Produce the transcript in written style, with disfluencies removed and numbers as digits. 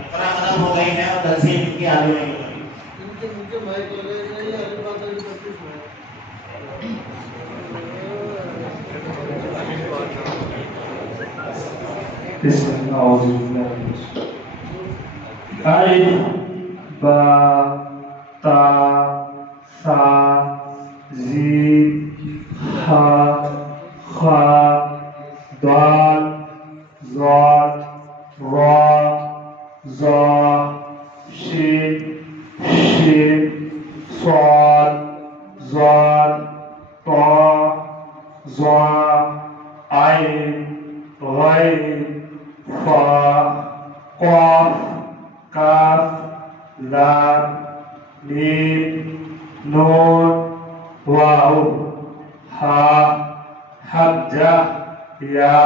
इकरा खत्म हो गई है और तंजीम इनकी आगे नहीं हो रही। इनके माइक लगे नहीं अभी बात अभी प्रैक्टिस में अलिफ बा ता सा जीम हा खा दाल ज़ाद रा ज़ा शीन शीन स्वाद ज़ाद ता ज़ा आइन गैन फा क़ाफ काफ लाम मीम नून वाव हा हमजा या